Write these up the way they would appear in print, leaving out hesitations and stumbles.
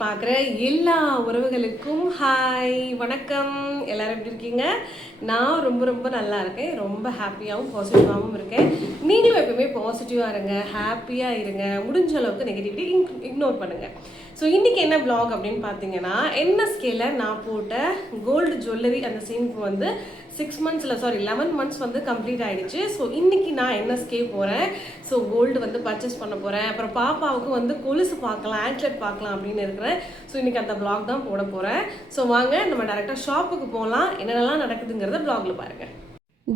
பார்க்குற எல்லா உறவுகளுக்கும் ஹாய் வணக்கம். எல்லாரும் எப்படி இருக்கீங்க? நான் ரொம்ப ரொம்ப நல்லா இருக்கேன். ரொம்ப ஹாப்பியாகவும் பாசிட்டிவாகவும் இருக்கேன். நீங்களும் எப்பவுமே பாசிட்டிவாக இருங்க, ஹாப்பியாக இருங்க. முடிஞ்ச அளவுக்கு நெகட்டிவிட்டி இக்னோர் பண்ணுங்கள். ஸோ இன்றைக்கி என்ன ப்ளாக் அப்படின்னு பார்த்தீங்கன்னா, என்எஸ்கேல நான் போட்ட கோல்டு ஜுவல்லரி அந்த சீனுக்கு வந்து 11 மந்த்ஸ் வந்து கம்ப்ளீட் ஆகிடுச்சு. ஸோ இன்றைக்கி நான் என்எஸ்கே போகிறேன். ஸோ கோல்டு வந்து பர்ச்சேஸ் பண்ண போகிறேன். அப்புறம் பாப்பாவுக்கு வந்து கொலுசு பார்க்கலாம், ஆங்க்லெட் பார்க்கலாம் அப்படின்னு இருக்கிறேன். ஸோ இன்றைக்கி அந்த ப்ளாக் தான் போட போகிறேன். ஸோ வாங்க நம்ம டேரெக்டாக ஷாப்புக்கு போகலாம். என்னென்னலாம் நடக்குதுங்கிறத ப்ளாகில் பாருங்கள்.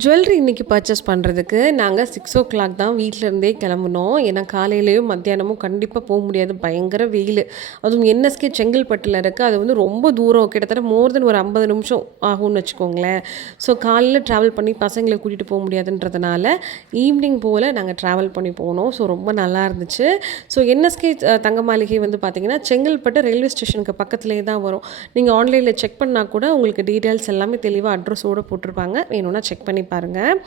ஜுவல்லரி இன்றைக்கி பர்ச்சேஸ் பண்ணுறதுக்கு நாங்கள் 6 o'clock தான் வீட்டிலேருந்தே கிளம்புனோம். ஏன்னா காலையிலேயும் மத்தியானமும் கண்டிப்பாக போக முடியாது, பயங்கர வெயில். அதுவும் என்எஸ்கே செங்கல்பட்டில் இருக்குது. அது வந்து ரொம்ப தூரம், கிட்டத்தட்ட மோர் தென் ஒரு 50 நிமிஷம் ஆகும்னு வச்சுக்கோங்களேன். ஸோ காலையில் ட்ராவல் பண்ணி பசங்களை கூட்டிகிட்டு போக முடியாதுன்றதுனால ஈவினிங் போல் நாங்கள் ட்ராவல் பண்ணி போனோம். ஸோ ரொம்ப நல்லா இருந்துச்சு. ஸோ என்எஸ்கே தங்க மாளிகை வந்து பார்த்திங்கன்னா செங்கல்பட்டு ரயில்வே ஸ்டேஷனுக்கு பக்கத்துலேயே தான் வரும். நீங்கள் ஆன்லைனில் செக் பண்ணால் கூட உங்களுக்கு டீட்டெயில்ஸ் எல்லாமே தெளிவாக அட்ரஸோடு போட்டிருப்பாங்க. வேணும்னா செக் பண்ணி பாருங்கள்.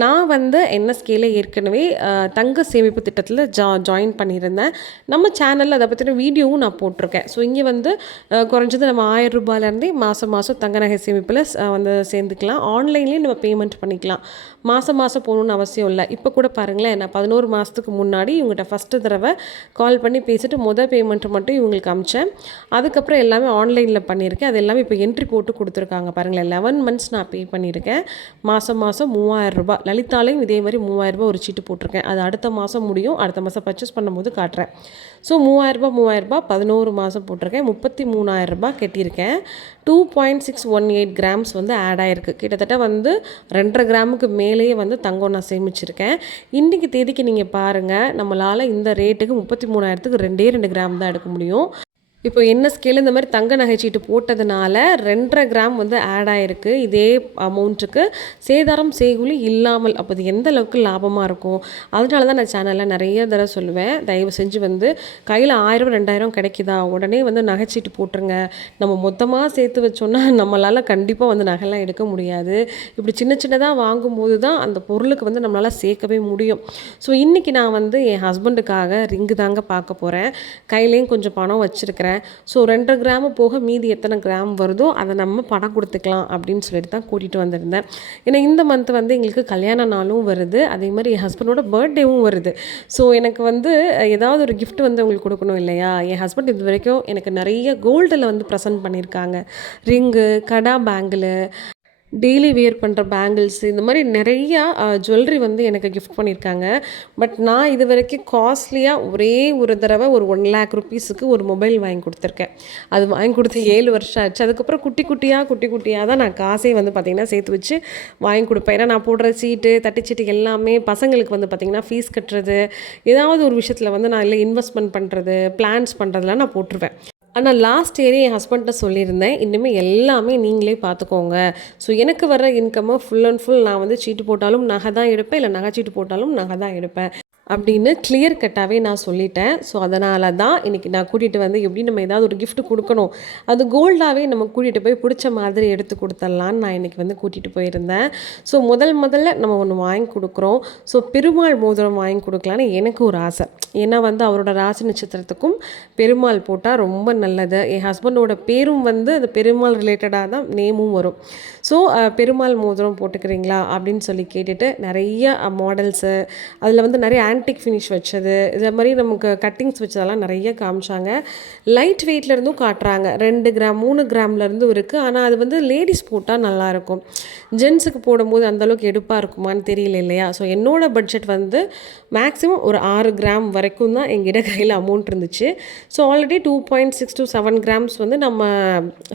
நான் வந்து என்எஸ்கேல ஏற்கனவே தங்க சேமிப்பு திட்டத்தில் ஜாயின் பண்ணியிருந்தேன். நம்ம சேனலில் அதை பற்றின வீடியோவும் நான் போட்டிருக்கேன். ஸோ இங்கே வந்து குறைஞ்சது நம்ம 1000 ரூபாயிலேருந்தே மாதம் தங்க நகை சேமிப்பில் வந்து சேர்ந்துக்கலாம். ஆன்லைன்லேயும் நம்ம பேமெண்ட் பண்ணிக்கலாம். மாதம் போகணுன்னு அவசியம் இல்லை. இப்போ கூட பாருங்களேன், நான் 11 மாதத்துக்கு முன்னாடி இவங்ககிட்ட ஃபஸ்ட்டு தடவை கால் பண்ணி பேசிட்டு பேமெண்ட்டு மட்டும் இவங்களுக்கு அமிச்சேன். அதுக்கப்புறம் எல்லாமே ஆன்லைனில் பண்ணியிருக்கேன். அது எல்லாமே இப்போ என்ட்ரி போட்டு கொடுத்துருக்காங்க பாருங்களேன். 11 months நான் பே பண்ணியிருக்கேன். மாதம் 3000 ரூபாய். லலிதாலையும் இதே மாதிரி 3000 ரூபாய் ஒரு சீட்டு போட்டிருக்கேன். அது அடுத்த மாதம் முடியும். அடுத்த மாதம் பர்ச்சேஸ் பண்ணும்போது காட்டுறேன். ஸோ 3000 ரூபாய் 11 மாதம் போட்டிருக்கேன். 33,000 ரூபாய் கட்டியிருக்கேன். 2.618 கிராம்ஸ் வந்து ஆட் ஆகிருக்கு. கிட்டத்தட்ட வந்து 2.5 கிராமுக்கு மேலேயே வந்து தங்கம் நான் சேமிச்சிருக்கேன். இன்றைக்கி தேதிக்கு நீங்கள் பாருங்கள், நம்மளால் இந்த ரேட்டுக்கு 33,000க்கு 2 கிராம் தான் எடுக்க முடியும். இப்போ என்எஸ்கேல இந்த மாதிரி தங்க நகைச்சீட்டு போட்டதுனால 2.5 கிராம் வந்து ஆட் ஆகிருக்கு. இதே அமௌண்ட்டுக்கு சேதாரம் செய்கூலி இல்லாமல். அப்போ அது எந்த அளவுக்கு லாபமாக இருக்கும். அதனால தான் நான் சேனலில் நிறைய தடவை சொல்லுவேன், தயவு செஞ்சு வந்து கையில் 1000 2000 கிடைக்குதா உடனே வந்து நகைச்சீட்டு போட்டுருங்க. நம்ம மொத்தமாக சேர்த்து வச்சோன்னா நம்மளால் கண்டிப்பாக வந்து நகைலாம் எடுக்க முடியாது. இப்படி சின்னதாக வாங்கும்போது தான் அந்த பொருளுக்கு வந்து நம்மளால் சேர்க்கவே முடியும். ஸோ இன்றைக்கி நான் வந்து என் ஹஸ்பண்டுக்காக ரிங்கு தாங்க பார்க்க போகிறேன். கையிலையும் கொஞ்சம் பணம் வச்சுருக்கிறேன். ஸோ 2.5 கிராம் போக மீதி எத்தனை கிராம் வருதோ அதை நம்ம பணம் கொடுத்துக்கலாம் அப்படின்னு சொல்லிட்டு தான் கூட்டிகிட்டு வந்திருந்தேன். ஏன்னா இந்த மந்த் வந்து எங்களுக்கு கல்யாண நாளும் வருது, அதே மாதிரி என் ஹஸ்பண்டோட பர்த்டேவும் வருது. ஸோ எனக்கு வந்து ஏதாவது ஒரு கிஃப்ட் வந்து அவங்களுக்கு கொடுக்கணும் இல்லையா. என் ஹஸ்பண்ட் இது வரைக்கும் எனக்கு நிறைய கோல்டில் வந்து ப்ரெசென்ட் பண்ணியிருக்காங்க. ரிங்கு, கடா, பேங்கிள், டெய்லி வியர் பண்ணுற பேங்கிள்ஸ், இந்த மாதிரி நிறையா ஜுவல்லரி வந்து எனக்கு கிஃப்ட் பண்ணியிருக்காங்க. பட் நான் இது வரைக்கும் காஸ்ட்லியாக ஒரே ஒரு தடவை ஒரு 1 lakh rupeesக்கு ஒரு மொபைல் வாங்கி கொடுத்துருக்கேன். அது வாங்கி கொடுத்து 7 வருஷம் ஆச்சு. அதுக்கப்புறம் குட்டி குட்டியாக தான் நான் காசே வந்து பார்த்திங்கன்னா சேர்த்து வச்சு வாங்கி கொடுப்பேன். ஏன்னா நான் போடுற சீட்டு, தட்டிச்சீட்டு எல்லாமே பசங்களுக்கு வந்து பார்த்திங்கன்னா ஃபீஸ் கட்டுறது, ஏதாவது ஒரு விஷயத்தில் வந்து நான் இல்லை இன்வெஸ்ட்மெண்ட் பண்ணுறது, பிளான்ஸ் பண்ணுறதுலாம் நான் போட்டுருவேன். ஆனால் லாஸ்ட் இயரே என் ஹஸ்பண்ட்டை சொல்லியிருந்தேன், இனிமேல் எல்லாமே நீங்களே பார்த்துக்கோங்க. ஸோ எனக்கு வர இன்கம்மை ஃபுல் அண்ட் ஃபுல் நான் வந்து சீட்டு போட்டாலும் நகை தான் எடுப்பேன், இல்லை நகை சீட்டு போட்டாலும் நகை தான் எடுப்பேன் அப்படின்னு கிளியர் கட்டாகவே நான் சொல்லிட்டேன். ஸோ அதனால தான் இன்றைக்கி நான் கூட்டிகிட்டு வந்து எப்படி நம்ம ஏதாவது ஒரு கிஃப்ட் கொடுக்கணும், அது கோல்டாகவே நம்ம கூட்டிகிட்டு போய் பிடிச்ச மாதிரி எடுத்து கொடுத்துடலான்னு நான் இன்றைக்கி வந்து கூட்டிகிட்டு போயிருந்தேன். ஸோ முதல்ல நம்ம ஒன்று வாங்கி கொடுக்குறோம். ஸோ பெருமாள் மோதிரம் வாங்கி கொடுக்கலான்னு எனக்கு ஒரு ஆசை. ஏன்னா வந்து அவரோட ராசி நட்சத்திரத்துக்கும் பெருமாள் போட்டால் ரொம்ப நல்லது. என் ஹஸ்பண்டோட பேரும் வந்து அந்த பெருமாள் ரிலேட்டடாக தான் நேமும் வரும். ஸோ பெருமாள் மோதிரம் போட்டுக்கிறீங்களா அப்படின்னு சொல்லி கேட்டுட்டு நிறைய மாடல்ஸு, அதில் வந்து நிறைய ஆன்டிக் ஃபினிஷ் வச்சது, இதே மாதிரி நமக்கு கட்டிங்ஸ் வச்சதெல்லாம் நிறைய காமிச்சாங்க. லைட் வெயிட்லேருந்தும் காட்டுறாங்க. 2 கிராம் 3 கிராம்லேருந்தும் இருக்குது. ஆனால் அது வந்து லேடிஸ் போட்டால் நல்லாயிருக்கும். ஜென்ஸுக்கு போடும்போது அந்தளவுக்கு எடுப்பாக இருக்குமான்னு தெரியல இல்லையா. ஸோ என்னோட பட்ஜெட் வந்து மேக்ஸிமம் ஒரு 6 கிராம் வரைக்கும் தான் எங்கிட்ட கையில் அமௌண்ட் இருந்துச்சு. ஸோ ஆல்ரெடி 2.6 to 7 கிராம்ஸ் வந்து நம்ம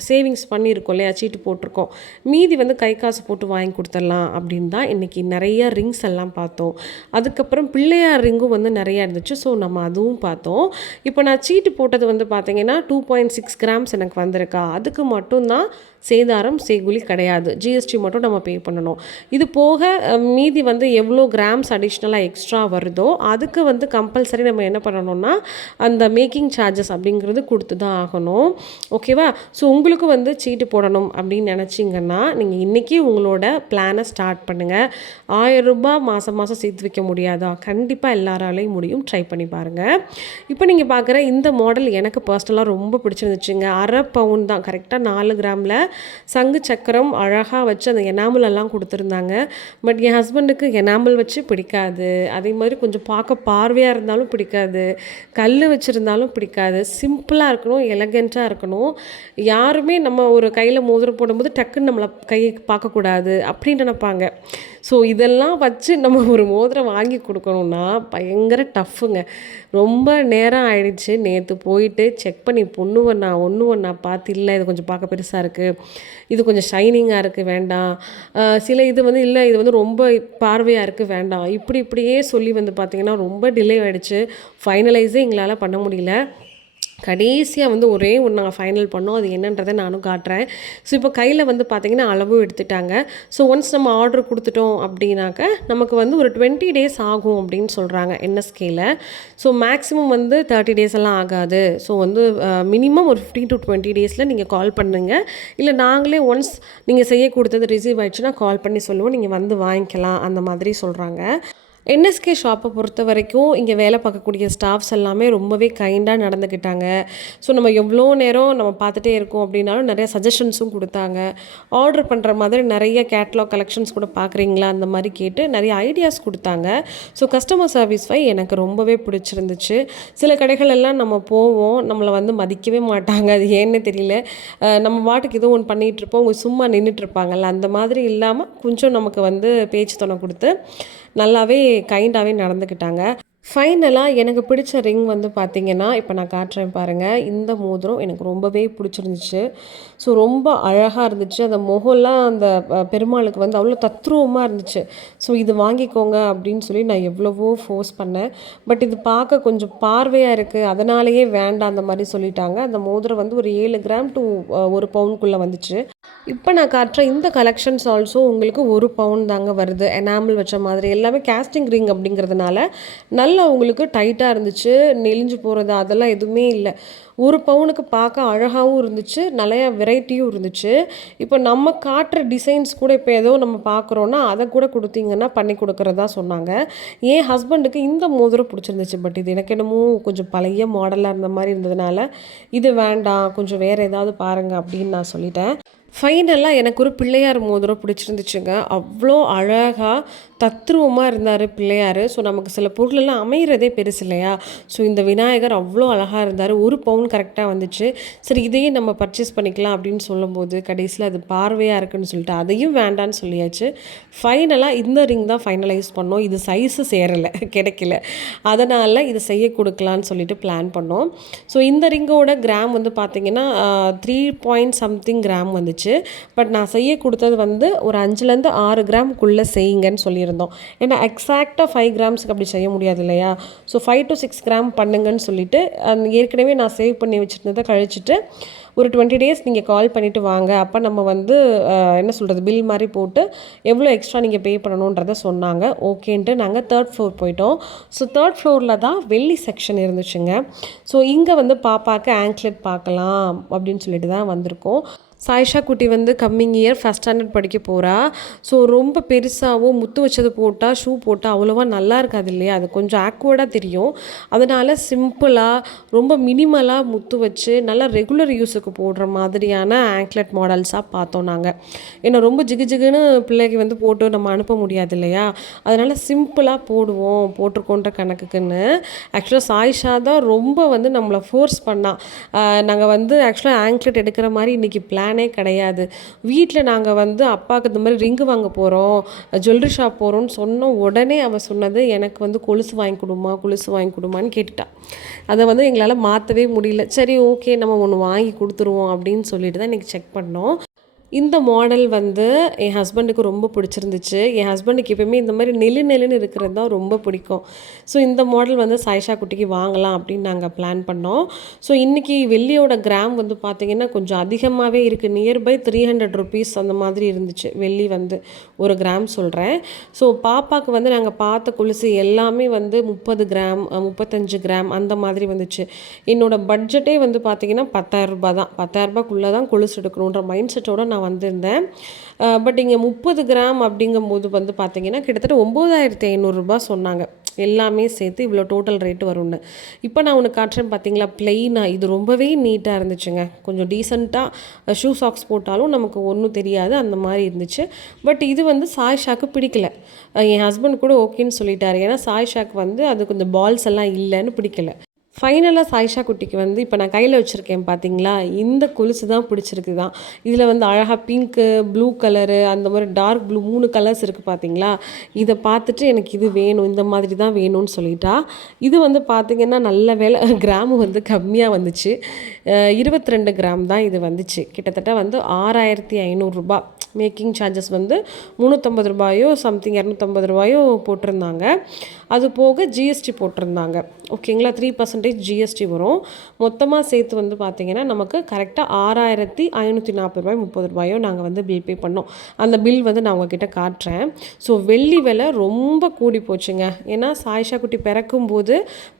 சேவிங்ஸ் பண்ணியிருக்கோம் இல்லையா, சீட்டு போட்டிருக்கோம். மீதி வந்து கை காசு போட்டு வாங்கி கொடுத்துடலாம் அப்படின்னு தான் இன்றைக்கி நிறைய ரிங்ஸ் எல்லாம் பார்த்தோம். அதுக்கப்புறம் பிள்ளையார் ரிங்கும் வந்து நிறையா இருந்துச்சு. ஸோ நம்ம அதுவும் பார்த்தோம். இப்போ நான் சீட்டு போட்டது வந்து பார்த்திங்கன்னா 2.6 கிராம்ஸ் எனக்கு வந்திருக்கா. அதுக்கு மட்டும்தான் சேதாரம் செய்கூலி கிடையாது. ஜிஎஸ்டி மட்டும் நம்ம பே பண்ணணும். இது போக மீதி வந்து எவ்வளோ கிராம்ஸ் அடிஷ்னலாக எக்ஸ்ட்ரா வருதோ அதுக்கு வந்து கம்பல்சரி நம்ம என்ன பண்ணணும்னா அந்த மேக்கிங் சார்ஜஸ் அப்படிங்கிறது கொடுத்து தான் ஆகணும். ஓகேவா? ஸோ உங்களுக்கு வந்து சீட்டு போடணும் அப்படின்னு நினச்சிங்கன்னா நீங்கள் இன்றைக்கி உங்களோட பிளானை ஸ்டார்ட் பண்ணுங்கள். 1000 ரூபாய் மாதம் மாதம் சேர்த்து வைக்க முடியாதா? கண்டிப்பாக எல்லாராலையும் முடியும். ட்ரை பண்ணி பாருங்கள். இப்போ நீங்கள் பார்க்குற இந்த மாடல் எனக்கு பர்சனலாக ரொம்ப பிடிச்சிருந்துச்சுங்க. அரை பவுன் தான், கரெக்டாக 4 கிராமில் சங்கு சக்கரம் அழகாக வச்சு அந்த எனாமல் எல்லாம் கொடுத்துருந்தாங்க. பட் என் ஹஸ்பண்டுக்கு எனாமல் வச்சு பிடிக்காது. அதே மாதிரி கொஞ்சம் பார்க்க பார்வையாக இருந்தாலும் பிடிக்காது, கல் வச்சுருந்தாலும் பிடிக்காது. சிம்பிளாக இருக்கணும், எலகெண்ட்டாக இருக்கணும். யாருமே நம்ம ஒரு கையில் மோதிரம் போடும்போது டக்குன்னு நம்மளை கையை பார்க்கக்கூடாது அப்படின்னு நினைப்பாங்க. ஸோ இதெல்லாம் வச்சு நம்ம ஒரு மோதிரம் வாங்கி கொடுக்கணுன்னா பயங்கர டஃப்புங்க. ரொம்ப நேரம் ஆயிடுச்சு. நேற்று போயிட்டு செக் பண்ணி ஒன்று ஒன்றா பார்த்து, இல்லை இது கொஞ்சம் பார்க்க பெருசாக இருக்குது, இது கொஞ்சம் ஷைனிங்காக இருக்குது, வேண்டாம், சில இது வந்து இல்லை இது வந்து ரொம்ப பார்வையாக இருக்குது, வேண்டாம், இப்படியே சொல்லி வந்து பார்த்திங்கன்னா ரொம்ப டிலே ஆகிடுச்சு. ஃபைனலைஸே எங்களால் பண்ண முடியல. கடைசியாக வந்து ஒரே ஒன்று நாங்கள் ஃபைனல் பண்ணோம். அது என்னன்றதை நானும் காட்டுறேன். ஸோ இப்போ கையில் வந்து பார்த்திங்கன்னா அளவும் எடுத்துட்டாங்க. ஸோ ஒன்ஸ் நம்ம ஆர்டர் கொடுத்துட்டோம் அப்படின்னாக்க நமக்கு வந்து ஒரு 20 டேஸ் ஆகும் அப்படின்னு சொல்கிறாங்க என்எஸ்கேல. ஸோ மேக்ஸிமம் வந்து 30 டேஸ் எல்லாம் ஆகாது. ஸோ வந்து மினிமம் ஒரு 15 to 20 டேஸில் நீங்கள் கால் பண்ணுங்கள். இல்லை நாங்களே ஒன்ஸ் நீங்கள் செய்ய கொடுத்தது ரிசீவ் ஆகிடுச்சுன்னா கால் பண்ணி சொல்லுவோம், நீங்கள் வந்து வாங்கிக்கலாம் அந்த மாதிரி சொல்கிறாங்க. என்எஸ்கே ஷாப்பை பொறுத்த வரைக்கும் இங்கே வேலை பார்க்கக்கூடிய ஸ்டாஃப்ஸ் எல்லாமே ரொம்பவே கைண்டாக நடந்துக்கிட்டாங்க. ஸோ நம்ம எவ்வளோ நேரம் நம்ம பார்த்துட்டே இருக்கோம் அப்படின்னாலும் நிறைய சஜஷன்ஸும் கொடுத்தாங்க. ஆர்டர் பண்ணுற மாதிரி நிறைய கேட்லாக் கலெக்ஷன்ஸ் கூட பார்க்குறீங்களா அந்த மாதிரி கேட்டு நிறைய ஐடியாஸ் கொடுத்தாங்க. ஸோ கஸ்டமர் சர்வீஸ் எனக்கு ரொம்பவே பிடிச்சிருந்துச்சு. சில கடைகள் எல்லாம் நம்ம போவோம், நம்மளை வந்து மதிக்கவே மாட்டாங்க. அது ஏன்னு தெரியல. நம்ம வாட்டுக்கு ஏதோ ஒன்று பண்ணிகிட்ருப்போம், அவங்க சும்மா நின்றுட்டுருப்பாங்கல்ல, அந்த மாதிரி இல்லாமல் கொஞ்சம் நமக்கு வந்து பேச்சு துணை கொடுத்து நல்லாவே கைண்டாகவே நடந்துக்கிட்டாங்க. ஃபைனலாக எனக்கு பிடிச்ச ரிங் வந்து பார்த்திங்கன்னா இப்போ நான் காட்டுறேன் பாருங்கள். இந்த மோதிரம் எனக்கு ரொம்பவே பிடிச்சிருந்துச்சு. ஸோ ரொம்ப அழகாக இருந்துச்சு. அந்த முகம்லாம் அந்த பெருமாளுக்கு வந்து அவ்வளோ தத்ரூபமாக இருந்துச்சு. ஸோ இது வாங்கிக்கோங்க அப்படின்னு சொல்லி நான் எவ்வளவோ ஃபோர்ஸ் பண்ணேன். பட் இது பார்க்க கொஞ்சம் பார்வையாக இருக்குது, அதனாலேயே வேண்டாம் அந்த மாதிரி சொல்லிட்டாங்க. அந்த மோதிரம் வந்து ஒரு 7 கிராம் to 1 பவுனுக்குள்ளே வந்துச்சு. இப்போ நான் காட்டுற இந்த கலெக்ஷன்ஸ் ஆல்சோ உங்களுக்கு 1 பவுன் தாங்க வருது. எனாமல் வச்ச மாதிரி எல்லாமே கேஸ்டிங் ரிங் அப்படிங்கிறதுனால நல்லா உங்களுக்கு டைட்டாக இருந்துச்சு. நெளிஞ்சு போகிறது அதெல்லாம் எதுவுமே இல்லை. 1 பவுனுக்கு பார்க்க அழகாகவும் இருந்துச்சு, நிறைய வெரைட்டியும் இருந்துச்சு. இப்போ நம்ம காட்டுற டிசைன்ஸ் கூட இப்போ ஏதோ நம்ம பார்க்குறோன்னா அதை கூட கொடுத்தீங்கன்னா பண்ணி கொடுக்குறதா சொன்னாங்க. என் ஹஸ்பண்டுக்கு இந்த மோதிரம் பிடிச்சிருந்துச்சு. பட் இது எனக்கு என்னமோ கொஞ்சம் பழைய மாடலாக இருந்த மாதிரி இருந்ததுனால இது வேண்டாம், கொஞ்சம் வேறு ஏதாவது பாருங்கள் அப்படின்னு நான் சொல்லிட்டேன். ஃபைனலாக எனக்கு ஒரு பிள்ளையார் மோதிரம் பிடிச்சிருந்துச்சுங்க. அவ்வளோ அழகாக தத்ரூபமாக இருந்தார் பிள்ளையார். ஸோ நமக்கு சில பொருளெல்லாம் அமைகிறதே பெருசு இல்லையா? ஸோ இந்த விநாயகர் அவ்வளோ அழகாக இருந்தார். 1 பவுன் கரெக்டாக வந்துச்சு. சரி இதையே நம்ம பர்ச்சேஸ் பண்ணிக்கலாம் அப்படின்னு சொல்லும்போது கடைசியில் அது பார்வையாக இருக்குன்னு சொல்லிட்டு அதையும் வேண்டான்னு சொல்லியாச்சு. ஃபைனலாக இந்த ரிங் தான் ஃபைனலைஸ் பண்ணோம். இது சைஸு சேரலை, கிடைக்கல. அதனால் இதை செய்ய கொடுக்கலான்னு சொல்லிட்டு பிளான் பண்ணோம். ஸோ இந்த ரிங்கோட கிராம் வந்து பார்த்திங்கன்னா 3 கிராம் வந்துச்சு. பட் நான் செய்ய கொடுத்தது வந்து ஒரு 5லேருந்து 6 கிராமுக்குள்ளே செய்யுங்கன்னு சொல்லியிருந்தோம். ஏன்னா எக்ஸாக்டாக 5 கிராம்ஸுக்கு அப்படி செய்ய முடியாது இல்லையா? ஸோ 5 to 6 கிராம் பண்ணுங்கன்னு சொல்லிட்டு ஏற்கனவே நான் சேவ் பண்ணி வச்சுருந்ததை கழிச்சிட்டு ஒரு 20 டேஸ் நீங்கள் கால் பண்ணிவிட்டு வாங்க, அப்போ நம்ம வந்து என்ன சொல்கிறது பில் மாதிரி போட்டு எவ்வளோ எக்ஸ்ட்ரா நீங்கள் பே பண்ணணுன்றதை சொன்னாங்க. ஓகேன்ட்டு நாங்கள் 3rd floor போயிட்டோம். ஸோ 3rd floorல தான் வெள்ளி செக்ஷன் இருந்துச்சுங்க. ஸோ இங்கே வந்து பாப்பாவுக்கு ஆங்க்லெட் பார்க்கலாம் அப்படின்னு சொல்லிட்டு தான் வந்திருக்கோம். சாயிஷா குட்டி வந்து கம்மிங் இயர் 1st ஸ்டாண்டர்ட் படிக்க போகிறா. ஸோ ரொம்ப பெருசாகவும் முத்து வச்சது போட்டால் ஷூ போட்டால் அவ்வளோவா நல்லா இருக்காது இல்லையா? அது கொஞ்சம் ஆக்வர்டாக தெரியும். அதனால் சிம்பிளாக ரொம்ப மினிமலாக முத்து வச்சு நல்லா ரெகுலர் யூஸுக்கு போடுற மாதிரியான ஆங்க்லெட் மாடல்ஸாக பார்த்தோம் நாங்கள். ஏன்னா ரொம்ப ஜிகுன்னு பிள்ளைக்கு வந்து போட்டு நம்ம அனுப்ப முடியாது இல்லையா? அதனால் சிம்பிளாக போட்டிருக்கோன்ற கணக்குக்குன்னு. ஆக்சுவலாக சாயிஷா தான் ரொம்ப வந்து நம்மளை ஃபோர்ஸ் பண்ணால். நாங்கள் வந்து ஆக்சுவலாக ஆங்க்லெட் எடுக்கிற மாதிரி இன்றைக்கி பிளானே கிடையாது. வீட்டில் நாங்கள் வந்து அப்பாவுக்கு இந்த மாதிரி ரிங்கு வாங்க போகிறோம், ஜுவல்லரி ஷாப் போகிறோம்னு சொன்ன உடனே அவள் சொன்னது எனக்கு வந்து கொலுசு வாங்கி கொடுமான்னு கேட்டுட்டா. அதை வந்து எங்களால் மாற்றவே முடியல. சரி ஓகே நம்ம ஒன்று வாங்கி கொடுத்துருவோம் அப்படின்னு சொல்லிட்டு தான் இன்றைக்கி செக் பண்ணோம். இந்த மாடல் வந்து என் ஹஸ்பண்டுக்கு ரொம்ப பிடிச்சிருந்துச்சு. என் ஹஸ்பண்டுக்கு எப்பயுமே இந்த மாதிரி நெளு நெளுன்னு இருக்கிறது தான் ரொம்ப பிடிக்கும். ஸோ இந்த மாடல் வந்து சாயிஷா குட்டிக்கு வாங்கலாம் அப்படின்னு நாங்கள் பிளான் பண்ணோம். ஸோ இன்றைக்கி வெள்ளியோட கிராம் வந்து பார்த்திங்கன்னா கொஞ்சம் அதிகமாகவே இருக்குது. நியர்பை 300 ருபீஸ் அந்த மாதிரி இருந்துச்சு வெள்ளி வந்து ஒரு கிராம் சொல்கிறேன். ஸோ பாப்பாவுக்கு வந்து நாங்கள் பார்த்த கொலுசு எல்லாமே வந்து 30 கிராம் 35 கிராம் அந்த மாதிரி வந்துச்சு. என்னோடய பட்ஜெட்டே வந்து பார்த்திங்கன்னா 10,000 ரூபாய் தான். 10,000 ரூபாய்க்குள்ளே தான் கொலுசு எடுக்கணுன்ற மைண்ட் செட்டோட நான் வந்திருந்தேன். பட் இங்கே 30 கிராம் அப்படிங்கும்போது வந்து பார்த்திங்கன்னா கிட்டத்தட்ட 9,500 ரூபாய் சொன்னாங்க. எல்லாமே சேர்த்து இவ்வளோ டோட்டல் ரேட்டு வரும்னு. இப்போ நான் ஒன்று காட்டுறேன் பார்த்தீங்களா, ப்ளெயினாக இது ரொம்பவே நீட்டாக இருந்துச்சுங்க. கொஞ்சம் டீசெண்டாக ஷூ சாக்ஸ் போட்டாலும் நமக்கு ஒன்றும் தெரியாது அந்த மாதிரி இருந்துச்சு. பட் இது வந்து சாயிஷாக்கு பிடிக்கல. என் ஹஸ்பண்ட் கூட ஓகேன்னு சொல்லிட்டாரு. ஏன்னா சாயிஷாக்கு வந்து அது கொஞ்சம் பால்ஸ் எல்லாம் இல்லைன்னு பிடிக்கல. ஃபைனலாக சாயிஷா குட்டிக்கு வந்து இப்போ நான் கையில் வச்சுருக்கேன் பார்த்தீங்களா, இந்த கொலுசு தான் பிடிச்சிருக்கு தான். இதில் வந்து அழகாக பிங்க்கு, ப்ளூ கலரு, அந்த மாதிரி டார்க் ப்ளூ 3 கலர்ஸ் இருக்குது பார்த்தீங்களா. இதை பார்த்துட்டு எனக்கு இது வேணும், இந்த மாதிரி தான் வேணும்னு சொல்லிட்டா. இது வந்து பார்த்திங்கன்னா நல்ல வேலை கிராமு வந்து கம்மியாக வந்துச்சு. 22 கிராம் தான் இது வந்துச்சு. கிட்டத்தட்ட வந்து 6,500 ரூபா. மேக்கிங் சார்ஜஸ் வந்து 350 ரூபாயோ சம்திங் 250 ரூபாயோ போட்டிருந்தாங்க. அது போக ஜிஎஸ்டி போட்டிருந்தாங்க. ஓகேங்களா, 3% ஜிஎஸ்டி வரும். மொத்தமாக சேர்த்து வந்து பார்த்திங்கன்னா நமக்கு கரெக்டாக 6,540 ரூபாய் 30 ரூபாயோ நாங்கள் வந்து பில் பே பண்ணோம். அந்த பில் வந்து நான் உங்ககிட்ட காட்டுறேன். ஸோ வெள்ளி விலை ரொம்ப கூடி போச்சுங்க. ஏன்னா சாயிஷா குட்டி பிறக்கும்போது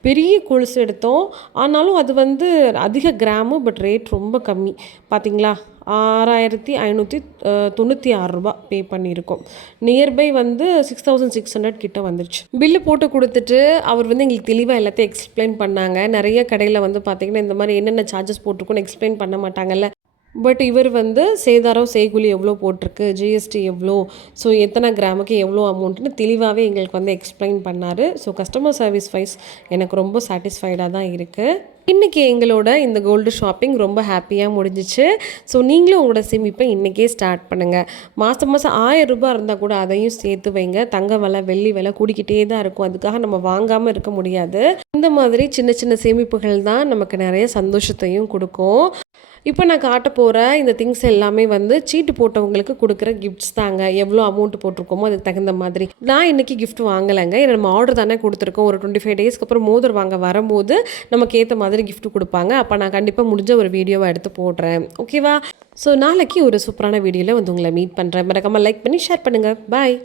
பெரிய கொலுசு எடுத்தோம். ஆனாலும் அது வந்து அதிக கிராமு, பட் ரேட் ரொம்ப கம்மி. பார்த்திங்களா, 6,596 ரூபா பே பண்ணியிருக்கோம். நியர்பை வந்து 6,600 கிட்ட வந்துருச்சு. பில்லு போட்டு கொடுத்துட்டு அவர் வந்து எங்களுக்கு தெளிவாக எல்லாத்தையும் எக்ஸ்பிளைன் பண்ணாங்க. நிறைய கடையில் வந்து பார்த்திங்கன்னா இந்த மாதிரி என்னென்ன சார்ஜஸ் போட்டிருக்கோன்னு எக்ஸ்பிளைன் பண்ண மாட்டாங்கல்ல. பட் இவர் வந்து சேதாரம் செய்கூலி எவ்வளோ போட்டிருக்கு, ஜிஎஸ்டி எவ்வளோ, ஸோ எத்தனை கிராமுக்கு எவ்வளோ அமௌண்ட்டுன்னு தெளிவாகவே எங்களுக்கு வந்து எக்ஸ்பிளைன் பண்ணார். ஸோ கஸ்டமர் சர்வீஸ் வைஸ் எனக்கு ரொம்ப சாட்டிஸ்ஃபைடாக தான் இருக்குது. இன்றைக்கி எங்களோட இந்த கோல்டு ஷாப்பிங் ரொம்ப ஹாப்பியாக முடிஞ்சிச்சு. ஸோ நீங்களும் உங்களோட சேமிப்பை இன்றைக்கே ஸ்டார்ட் பண்ணுங்கள். மாதம் 1000 ரூபாய் இருந்தால் கூட அதையும் சேர்த்து வைங்க. தங்க விலை, வெள்ளி விலை கூடிக்கிட்டே தான் இருக்கும். அதுக்காக நம்ம வாங்காமல் இருக்க முடியாது. இந்த மாதிரி சின்ன சின்ன சேமிப்புகள் தான் நமக்கு நிறைய சந்தோஷத்தையும் கொடுக்கும். இப்போ நான் காட்ட போகிற இந்த திங்ஸ் எல்லாமே வந்து சீட்டு போட்டவங்களுக்கு கொடுக்குற கிஃப்ட்ஸ் தாங்க. எவ்வளோ அமௌண்ட் போட்டிருக்கோமோ அதுக்கு தகுந்த மாதிரி. நான் இன்றைக்கி கிஃப்ட் வாங்கலைங்க. ஏன்னா நம்ம ஆர்டர் தானே கொடுத்துருக்கோம். ஒரு 25 டேஸ்க்கு அப்புறம் மோதிரம் வாங்க வரும்போது நமக்கு ஏற்ற மாதிரி கிஃப்ட் கொடுப்பாங்க. அப்போ நான் கண்டிப்பாக முடிஞ்ச ஒரு வீடியோவை எடுத்து போடுறேன். ஓகேவா? ஸோ நாளைக்கு ஒரு சூப்பரான வீடியோவில் வந்து உங்களை மீட் பண்ணுறேன். மறக்காமல் லைக் பண்ணி ஷேர் பண்ணுங்கள். பாய்.